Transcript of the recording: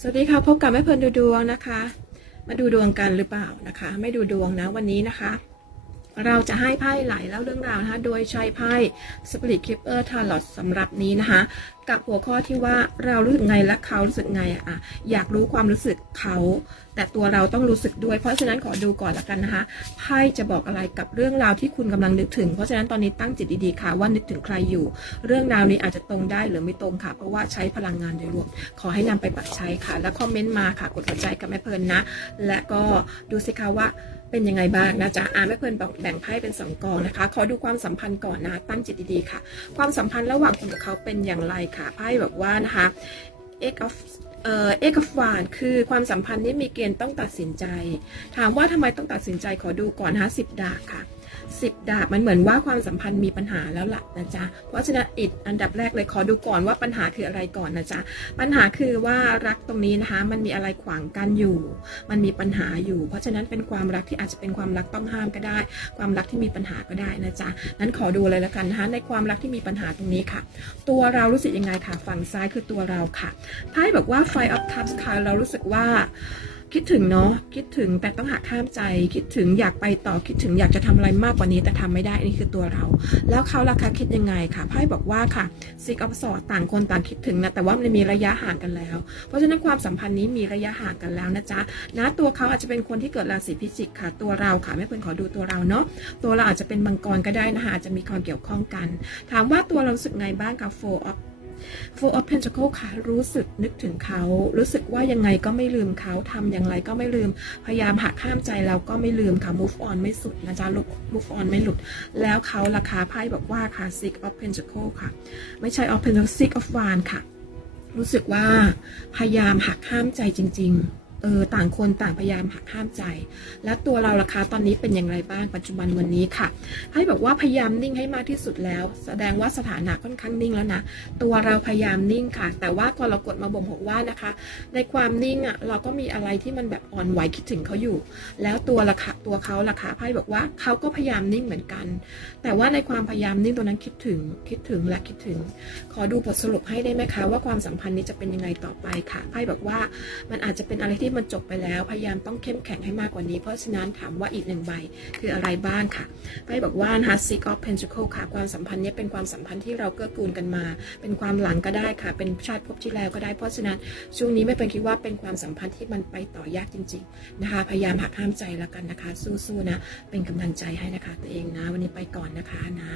สวัสดีค่ะ พบกับแม่เพลินดูดวงนะคะ มาดูดวงกันหรือเปล่านะคะ ไม่ดูดวงนะวันนี้นะคะ เราจะให้ไพ่ไหลแล้วเรื่องราวนะคะ โดยใช้ไพ่ Spirit Keeper Tarot สำหรับนี้นะคะ กับหัวข้อที่ว่าเรารู้สึกไงและเขารู้สึกไงอะอยากรู้ความรู้สึกเขา แต่ตัวเราต้องรู้สึกด้วย เพราะฉะนั้นขอดูก่อนละกันนะคะ ไพ่จะบอกอะไรกับเรื่องราวที่คุณกำลังนึกถึง เพราะฉะนั้นตอนนี้ตั้งจิตดีๆค่ะว่านึกถึงใครอยู่ เรื่องราวนี้อาจจะตรงได้หรือไม่ตรงค่ะ เพราะว่าใช้พลังงานโดยรวม ขอให้นำไปปรับใช้ค่ะ และคอมเมนต์มาค่ะ กดหัวใจกับแม่เพลินนะ และก็ดูสิคะว่า เป็นยังไงบ้างนะจ๊ะอ่าแม่เพลินบอกแบ่งไพ่เป็นสองกองนะคะ ขอดูความสัมพันธ์ก่อนนะตั้งจิตดีๆค่ะ ความสัมพันธ์ระหว่างคุณกับเขาเป็นอย่างไรค่ะไพ่บอกว่านะคะ egg of เอ่อ Eight of Wands คือความสัมพันธ์นี้มีเกณฑ์ต้องตัดสินใจ ถามว่าทำไมต้องตัดสินใจขอดูก่อนนะคะสิบดาบค่ะสิบดาบมันเหมือนว่าความสัมพันธ์มีปัญหาแล้วล่ะนะจ๊ะ เพราะฉะนั้นอิดอันดับแรกเลยขอดูก่อนว่าปัญหาคืออะไรก่อนนะจ๊ะ ปัญหาคือว่ารักตรงนี้นะคะ มันมีอะไรขวางกันอยู่ มันมีปัญหาอยู่ เพราะฉะนั้นเป็นความรักที่อาจจะเป็นความรักต้องห้ามก็ได้ ความรักที่มีปัญหาก็ได้นะจ๊ะนั้นขอดูเลยละกันนะคะในความรักที่มีปัญหาตรงนี้ค่ะ ตัวเรารู้สึกยังไงค่ะฝั่งซ้ายคือตัวเราค่ะไพ่บอกว่า Five of Cups ค่ะเรารู้สึกว่าคิดถึงเนาะคิดถึงแต่ต้องหักข้ามใจ คิดถึงอยากไปต่อคิดถึงอยากจะทำอะไรมากกว่านี้แต่ทำไม่ได้นี่คือตัวเรา แล้วเขาล่ะคะคิดยังไงค่ะไพ่บอกว่าค่ะซิกออฟสอดต่างคนต่างคิดถึงนะแต่ว่ามันมีระยะห่างกันแล้ว เพราะฉะนั้นความสัมพันธ์นี้มีระยะห่างกันแล้วนะจ๊ะนะตัวเขาอาจจะเป็นคนที่เกิดราศีพิจิกค่ะ ตัวเราค่ะไม่เพิ่นขอดูตัวเราเนาะตัวเราอาจจะเป็นมังกรก็ได้นะคะอาจจะมีความเกี่ยวข้องกัน ถามว่าตัวเรารู้สึกไงบ้างกับ four of Four of Pentacles ค่ะ รู้สึกนึกถึงเขา รู้สึกว่ายังไงก็ไม่ลืมเขาทำอย่างไรก็ไม่ลืม พยายามหักข้ามใจเราก็ไม่ลืมค่ะ move on ไม่สุดนะจ๊ะ move on ไม่หลุด แล้วเขาราคาไพ่บอกว่าค่ะ six of Pentacles ค่ะ ไม่ใช่ of Pentacles six of Wands ค่ะ รู้สึกว่าพยายามหักข้ามใจจริง ๆ เออต่างคนต่างพยายามหักข้ามใจ และตัวเราราคาตอนนี้เป็นอย่างไรบ้างปัจจุบันวันนี้ค่ะ ให้บอกว่าพยายามนิ่งให้มากที่สุดแล้ว แสดงว่าสถานะค่อนข้างนิ่งแล้วนะตัวเราพยายามนิ่งค่ะ แต่ว่าพอเรากดมาบ่มบอกว่านะคะ ในความนิ่งอะเราก็มีอะไรที่มันแบบอ่อนไหวคิดถึงเขาอยู่ แล้วตัวราคาตัวเขาราคาไพ่บอกว่าเขาก็พยายามนิ่งเหมือนกัน แต่ว่าในความพยายามนิ่งตัวนั้นคิดถึงคิดถึงและคิดถึง ขอดูบทสรุปให้ได้ไหมคะว่าความสัมพันธ์นี้จะเป็นยังไงต่อไปค่ะไพ่บอกว่ามันอาจจะเป็นอะไรที่มันจบไปแล้ว พยายามต้องเข้มแข็งให้มากกว่านี้ เพราะฉะนั้นถามว่าอีกหนึ่งใบคืออะไรบ้างค่ะไพ่บอกว่านะคะ six of p e n t a c l e ค่ะความสัมพันธ์นี้เป็นความสัมพันธ์ที่เราเกื้อกูลกันมา เป็นความหลังก็ได้ค่ะ เป็นชาติภพที่แล้วก็ได้เพราะฉะนั้นช่วงนี้ไม่เป็นคิดว่าเป็นความสัมพันธ์ที่มันไปต่อยากจริง ๆนะคะ พยายามหักห้ามใจแล้วกันนะคะ สู้ๆนะ เป็นกำลังใจให้นะคะ ตัวเองนะ วันนี้ไปก่อนนะคะนะ